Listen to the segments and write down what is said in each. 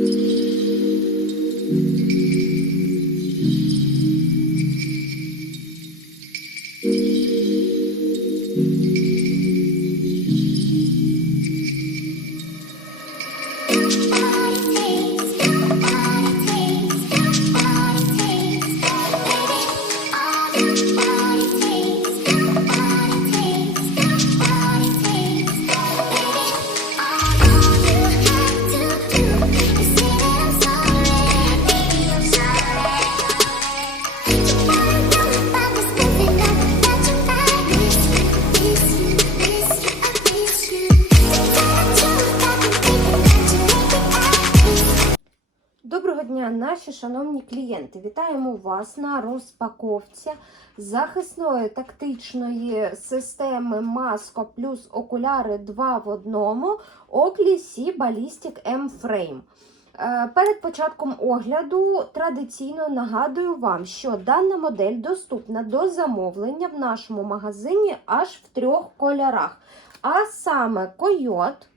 thank mm-hmm. you наші шановні клієнти. Вітаємо вас на розпаковці захисної тактичної системи Маско плюс окуляри 2 в одному Oakley C Ballistic M Frame. Е, Перед початком огляду традиційно нагадую вам, що дана модель доступна до замовлення в нашому магазині аж в трьох кольорах. А саме койот.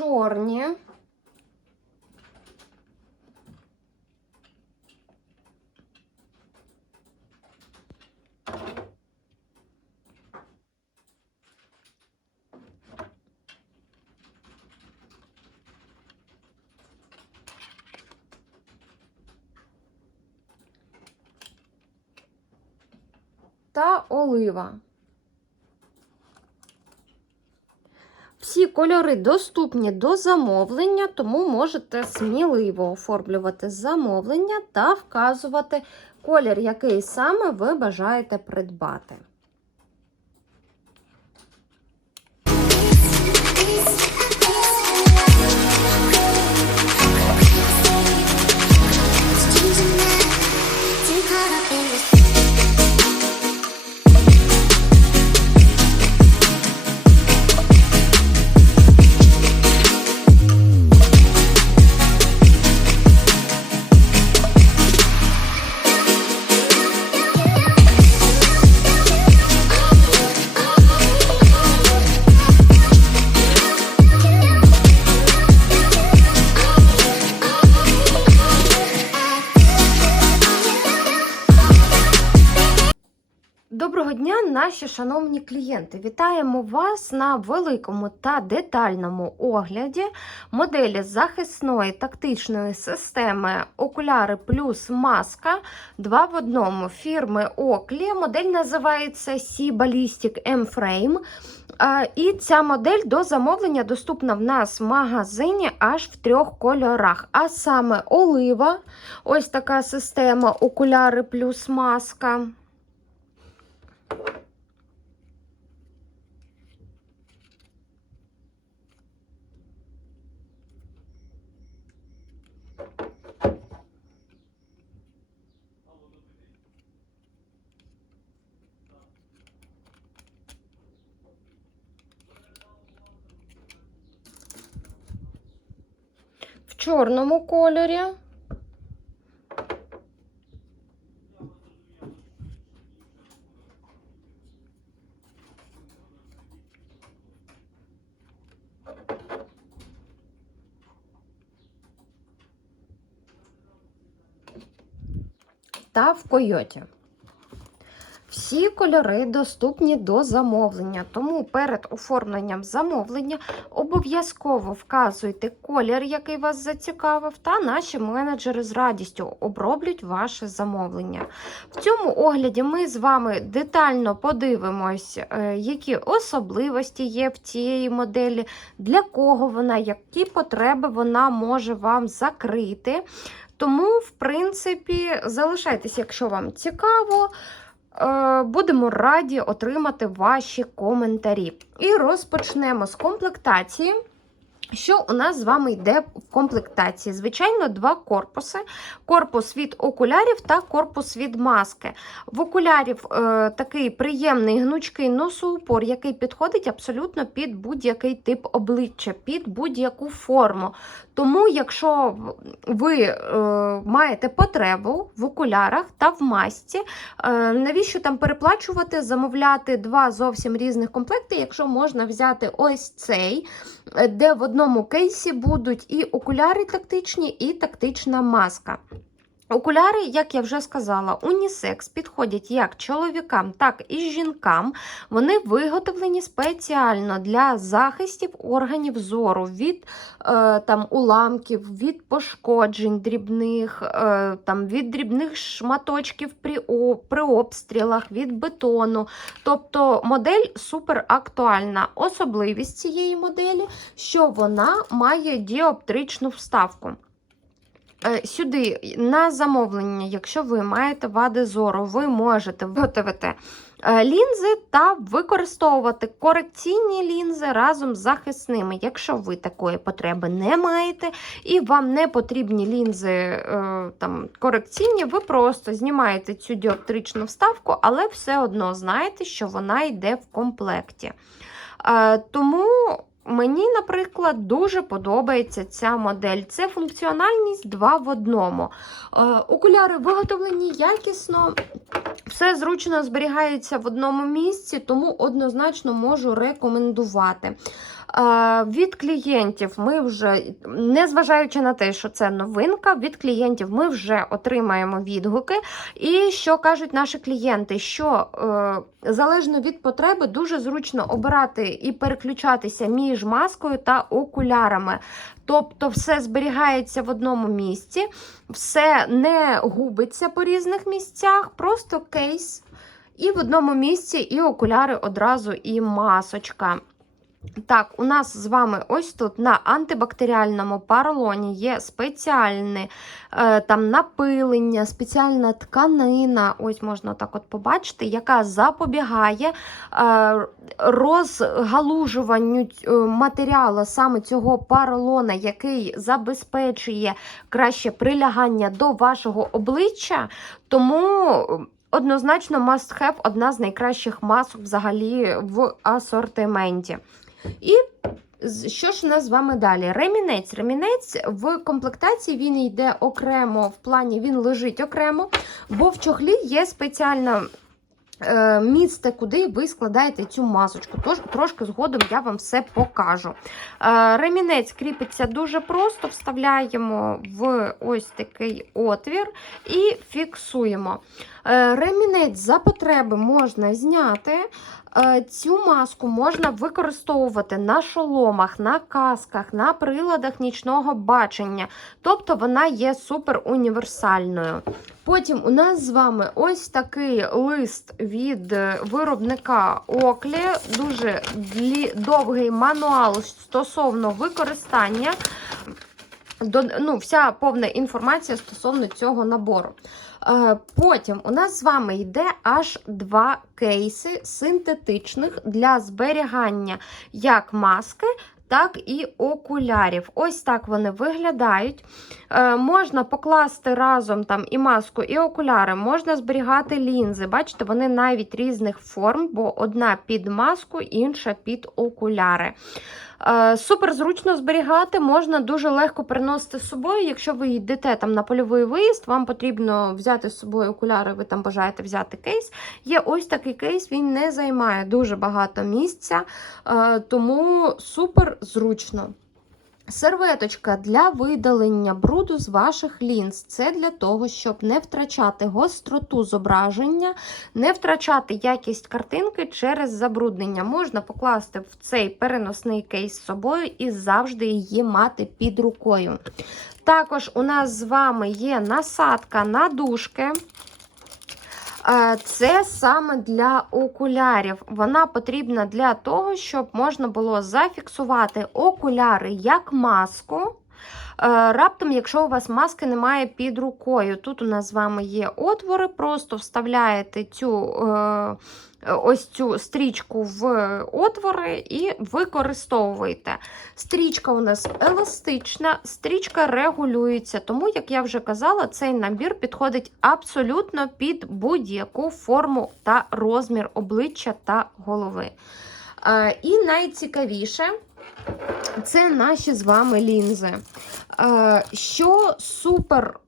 Чорні. Та олива. Всі кольори доступні до замовлення, тому можете сміливо оформлювати замовлення та вказувати колір, який саме ви бажаєте придбати. Наші шановні клієнти! Вітаємо вас на великому та детальному огляді моделі захисної тактичної системи Окуляри плюс маска 2 в одному фірми Oakley. Модель називається Sea Ballistic M Frame. І ця модель до замовлення доступна в нас в магазині аж в трьох кольорах. А саме олива, ось така система Окуляри плюс маска. В чорному кольорі. Та в койоті. Всі кольори доступні до замовлення, тому перед оформленням замовлення обов'язково вказуйте колір, який вас зацікавив, та наші менеджери з радістю оброблять ваше замовлення. В цьому огляді ми з вами детально подивимось, е, які особливості є в цієї моделі, для кого вона, які потреби вона може вам закрити. Тому, в принципі, залишайтесь, якщо вам цікаво. Е, Будемо раді отримати ваші коментарі. І розпочнемо з комплектації. Що у нас з вами йде в комплектації? Звичайно, два корпуси: корпус від окулярів та корпус від маски. В окулярів е, такий приємний гнучкий носоупор, який підходить абсолютно під будь-який тип обличчя, під будь-яку форму. Тому, якщо ви е, маєте потребу в окулярах та в масці, е, навіщо там переплачувати, замовляти два зовсім різних комплекти, якщо можна взяти ось цей, де в одному кейсі будуть і окуляри тактичні, і тактична маска. Окуляри, як я вже сказала, унісекс підходять як чоловікам, так і жінкам. Вони виготовлені спеціально для захистів органів зору від е, там, уламків, від пошкоджень дрібних, е, там, від дрібних шматочків при, о, при обстрілах, від бетону. Тобто модель супер актуальна. Особливість цієї моделі, що вона має діоптричну вставку. Е, Сюди на замовлення, якщо ви маєте вади зору, ви можете виготовити е, лінзи та використовувати корекційні лінзи разом з захисними. Якщо ви такої потреби не маєте і вам не потрібні лінзи е, там, корекційні, ви просто знімаєте цю діоптричну вставку, але все одно знаєте, що вона йде в комплекті. Тому. Мені, наприклад, дуже подобається ця модель. Це функціональність 2 в одному. Е, окуляри виготовлені якісно, все зручно зберігається в одному місці, тому однозначно можу рекомендувати. Від клієнтів ми вже, незважаючи на те, що це новинка, від клієнтів ми вже отримаємо відгуки. І що кажуть наші клієнти, що е, залежно від потреби, дуже зручно обирати і переключатися між маскою та окулярами. Тобто все зберігається в одному місці, все не губиться по різних місцях, просто кейс. І в одному місці, і окуляри одразу, і масочка. Так, у нас з вами ось тут на антибактеріальному паролоні є спеціальне е, там напилення, спеціальна тканина, ось можна так от побачити, яка запобігає е, розгалужуванню е, матеріалу саме цього паролона, який забезпечує краще прилягання до вашого обличчя. Тому. Однозначно, must have одна з найкращих масок взагалі в асортименті. І що ж у нас з вами далі? Ремінець. Ремінець в комплектації він йде окремо, в плані він лежить окремо, бо в чохлі є спеціальна. е, Місце, куди ви складаєте цю масочку. Тож трошки згодом я вам все покажу. Е, Ремінець кріпиться дуже просто, вставляємо в ось такий отвір і фіксуємо. Е, Ремінець за потреби можна зняти. Е, Цю маску можна використовувати на шоломах, на касках, на приладах нічного бачення. Тобто вона є супер універсальною. Потім у нас з вами ось такий лист від е, виробника Оклі, дуже довгий мануал стосовно використання. Ну, вся повна інформація стосовно цього набору. Е, Потім у нас з вами йде аж два кейси синтетичних для зберігання як маски, так і окулярів. Ось так вони виглядають. Е, Можна покласти разом там і маску, і окуляри, можна зберігати лінзи. Бачите, вони навіть різних форм, бо одна під маску, інша під окуляри. Е, Супер зручно зберігати, можна дуже легко переносити з собою. Якщо ви йдете там на польовий виїзд, вам потрібно взяти з собою окуляри, ви там бажаєте взяти кейс. Є ось такий кейс, він не займає дуже багато місця, е, тому супер зручно. Серветочка для видалення бруду з ваших лінз. Це для того, щоб не втрачати гостроту зображення, не втрачати якість картинки через забруднення. Можна покласти в цей переносний кейс з собою і завжди її мати під рукою. Також у нас з вами є насадка на дужки. Це саме для окулярів. Вона потрібна для того, щоб можна було зафіксувати окуляри як маску. Е, Раптом, якщо у вас маски немає під рукою, тут у нас з вами є отвори, просто вставляєте цю. е, Ось цю стрічку в отвори і використовуєте. Стрічка у нас еластична, стрічка регулюється, тому, як я вже казала, цей набір підходить абсолютно під будь-яку форму та розмір обличчя та голови. Е, І найцікавіше це наші з вами лінзи. Е, Що супер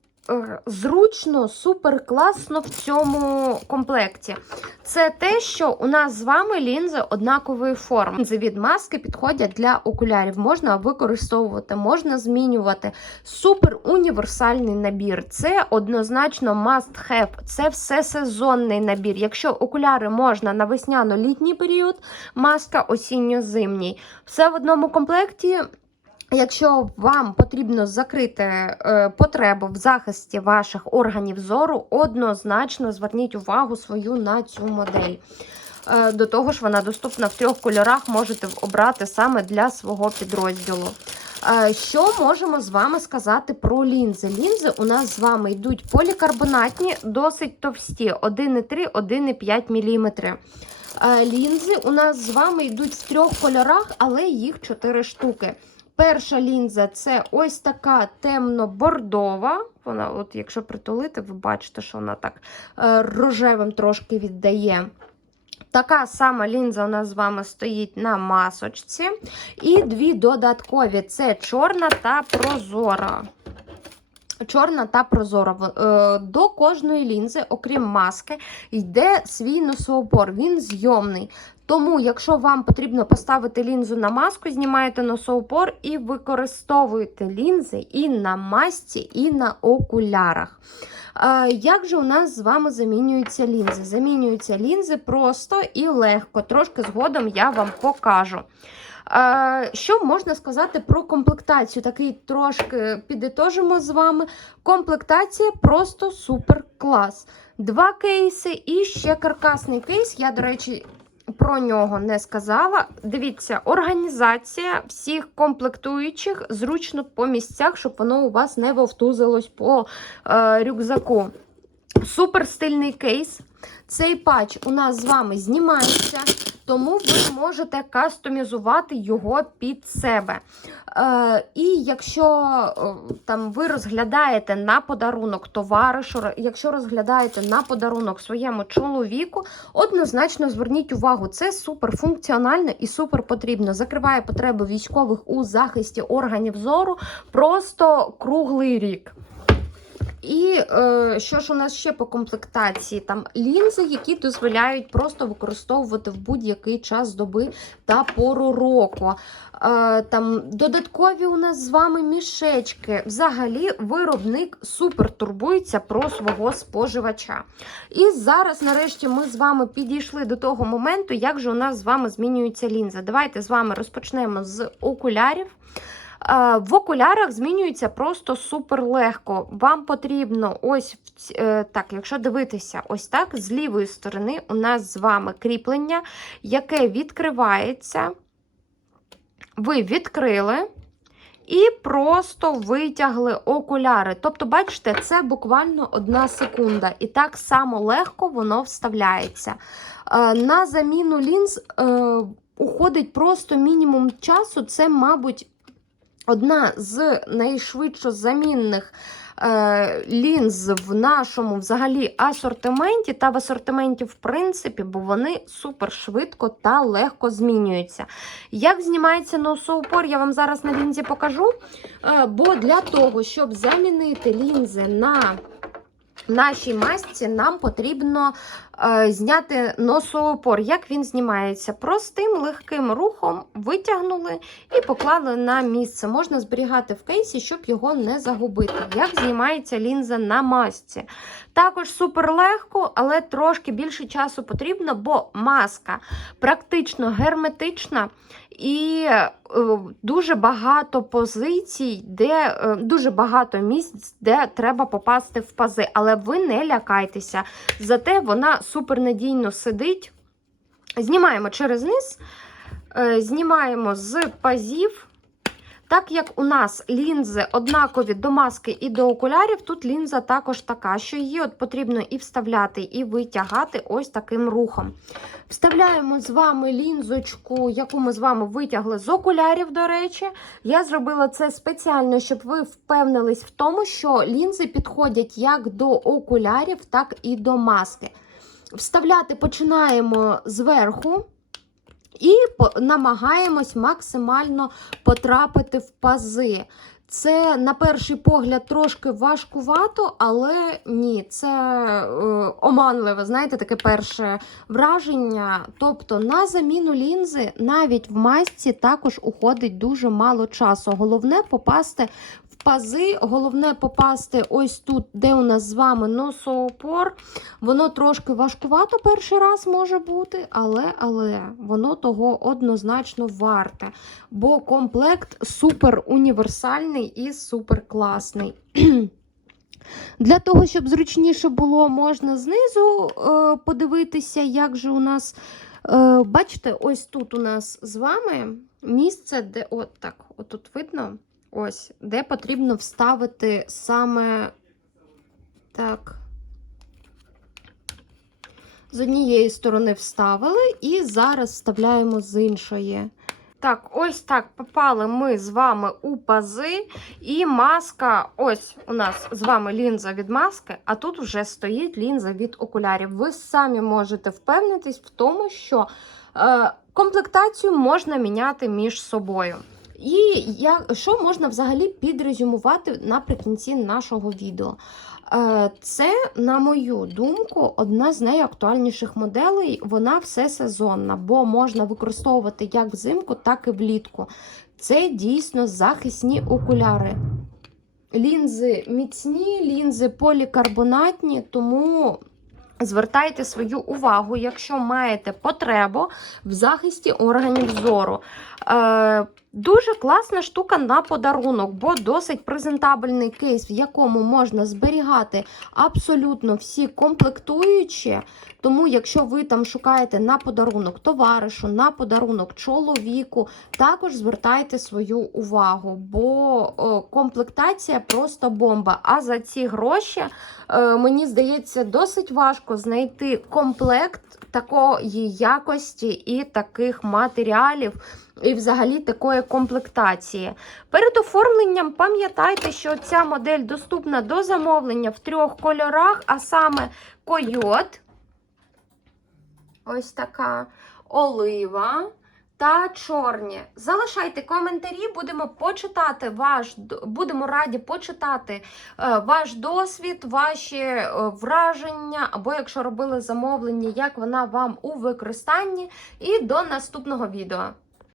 зручно, супер класно в цьому комплекті. Це те, що у нас з вами лінзи однакової форми. Лінзи від маски підходять для окулярів. Можна використовувати, можна змінювати. Супер універсальний набір. Це однозначно must have. Це все сезонний набір. Якщо окуляри можна на весняно-літній період, маска осінньо-зимній. Все в одному комплекті. Якщо вам потрібно закрити е, потребу в захисті ваших органів зору, однозначно зверніть увагу свою на цю модель. Е, до того ж, вона доступна в трьох кольорах, можете обрати саме для свого підрозділу. Е, Що можемо з вами сказати про лінзи? Лінзи у нас з вами йдуть полікарбонатні, досить товсті 1,3, 1,5 мм. Лінзи у нас з вами йдуть в трьох кольорах, але їх 4 штуки. Перша лінза це ось така темно-бордова. Вона, от якщо притулити, ви бачите, що вона так е, рожевим трошки віддає. Така сама лінза у нас з вами стоїть на масочці. І дві додаткові це чорна та прозора. Чорна та прозора. Е, До кожної лінзи, окрім маски, йде свій носоупор. Він зйомний. Тому, якщо вам потрібно поставити лінзу на маску, знімаєте носоупор і використовуєте лінзи і на масці, і на окулярах. Е, Як же у нас з вами замінюються лінзи? Замінюються лінзи просто і легко. Трошки згодом я вам покажу. Е, Що можна сказати про комплектацію? Такий трошки підітожимо з вами. Комплектація просто супер клас. Два кейси і ще каркасний кейс. Я, до речі, про нього не сказала. Дивіться, організація всіх комплектуючих зручно по місцях, щоб воно у вас не вовтузилось по е, рюкзаку. Супер стильний кейс. Цей патч у нас з вами знімається, тому ви можете кастомізувати його під себе. Е, і якщо е, там ви розглядаєте на подарунок товаришу, якщо розглядаєте на подарунок своєму чоловіку, однозначно зверніть увагу, це супер функціонально і супер потрібно. Закриває потреби військових у захисті органів зору просто круглий рік. І е, що ж у нас ще по комплектації? Там лінзи, які дозволяють просто використовувати в будь-який час доби та пору року. Е, там додаткові у нас з вами мішечки. Взагалі, виробник супер турбується про свого споживача. І зараз, нарешті, ми з вами підійшли до того моменту, як же у нас з вами змінюється лінза. Давайте з вами розпочнемо з окулярів. В окулярах змінюється просто супер легко. Вам потрібно ось е, так, якщо дивитися, ось так, з лівої сторони у нас з вами кріплення, яке відкривається. Ви відкрили і просто витягли окуляри. Тобто, бачите, це буквально одна секунда. І так само легко воно вставляється. Е, На заміну лінз е, уходить просто мінімум часу. Це, мабуть, одна з найшвидше замінних е, лінз в нашому взагалі асортименті та в асортименті, в принципі, бо вони супер швидко та легко змінюються. Як знімається носоупор, я вам зараз на лінзі покажу. Е, бо для того, щоб замінити лінзи на нашій масці, нам потрібно е, зняти носоупор. Як він знімається? Простим легким рухом витягнули і поклали на місце. Можна зберігати в кейсі, щоб його не загубити. Як знімається лінза на масці? Також супер легко, але трошки більше часу потрібно, бо маска практично герметична. І е, дуже багато позицій, де е, дуже багато місць, де треба попасти в пази. Але ви не лякайтеся. Зате вона супернадійно сидить. Знімаємо через низ, е, знімаємо з пазів. Так як у нас лінзи однакові до маски і до окулярів, тут лінза також така, що її от потрібно і вставляти, і витягати ось таким рухом. Вставляємо з вами лінзочку, яку ми з вами витягли з окулярів, до речі. Я зробила це спеціально, щоб ви впевнились в тому, що лінзи підходять як до окулярів, так і до маски. Вставляти починаємо зверху. І намагаємось максимально потрапити в пази. Це на перший погляд трошки важкувато, але ні, це е, оманливе, знаєте, таке перше враження. Тобто на заміну лінзи навіть в масці також уходить дуже мало часу. Головне попасти пази, головне попасти ось тут, де у нас з вами носоупор. Воно трошки важкувато перший раз може бути, але, але воно того однозначно варте. Бо комплект супер універсальний і супер класний. Для того, щоб зручніше було, можна знизу е, подивитися, як же у нас. Е, бачите, ось тут у нас з вами місце, де от так, отут видно, ось, де потрібно вставити саме так. З однієї сторони вставили, і зараз вставляємо з іншої. Так, ось так попали ми з вами у пази, і маска. Ось у нас з вами лінза від маски, а тут вже стоїть лінза від окулярів. Ви самі можете впевнитись в тому, що е, комплектацію можна міняти між собою. І я, що можна взагалі підрезюмувати наприкінці нашого відео? Е, Це, на мою думку, одна з найактуальніших моделей. Вона все сезонна, бо можна використовувати як взимку, так і влітку. Це дійсно захисні окуляри. Лінзи міцні, лінзи полікарбонатні, тому звертайте свою увагу, якщо маєте потребу в захисті органів зору. Е, Дуже класна штука на подарунок, бо досить презентабельний кейс, в якому можна зберігати абсолютно всі комплектуючі. Тому, якщо ви там шукаєте на подарунок товаришу, на подарунок чоловіку, також звертайте свою увагу, бо о, комплектація просто бомба. А за ці гроші, е, мені здається, досить важко знайти комплект такої якості і таких матеріалів. І взагалі такої комплектації. Перед оформленням пам'ятайте, що ця модель доступна до замовлення в трьох кольорах, а саме койот, ось така олива та чорні. Залишайте коментарі, будемо почитати ваш будемо раді почитати е, ваш досвід, ваші е, враження, або якщо робили замовлення, як вона вам у використанні. І до наступного відео.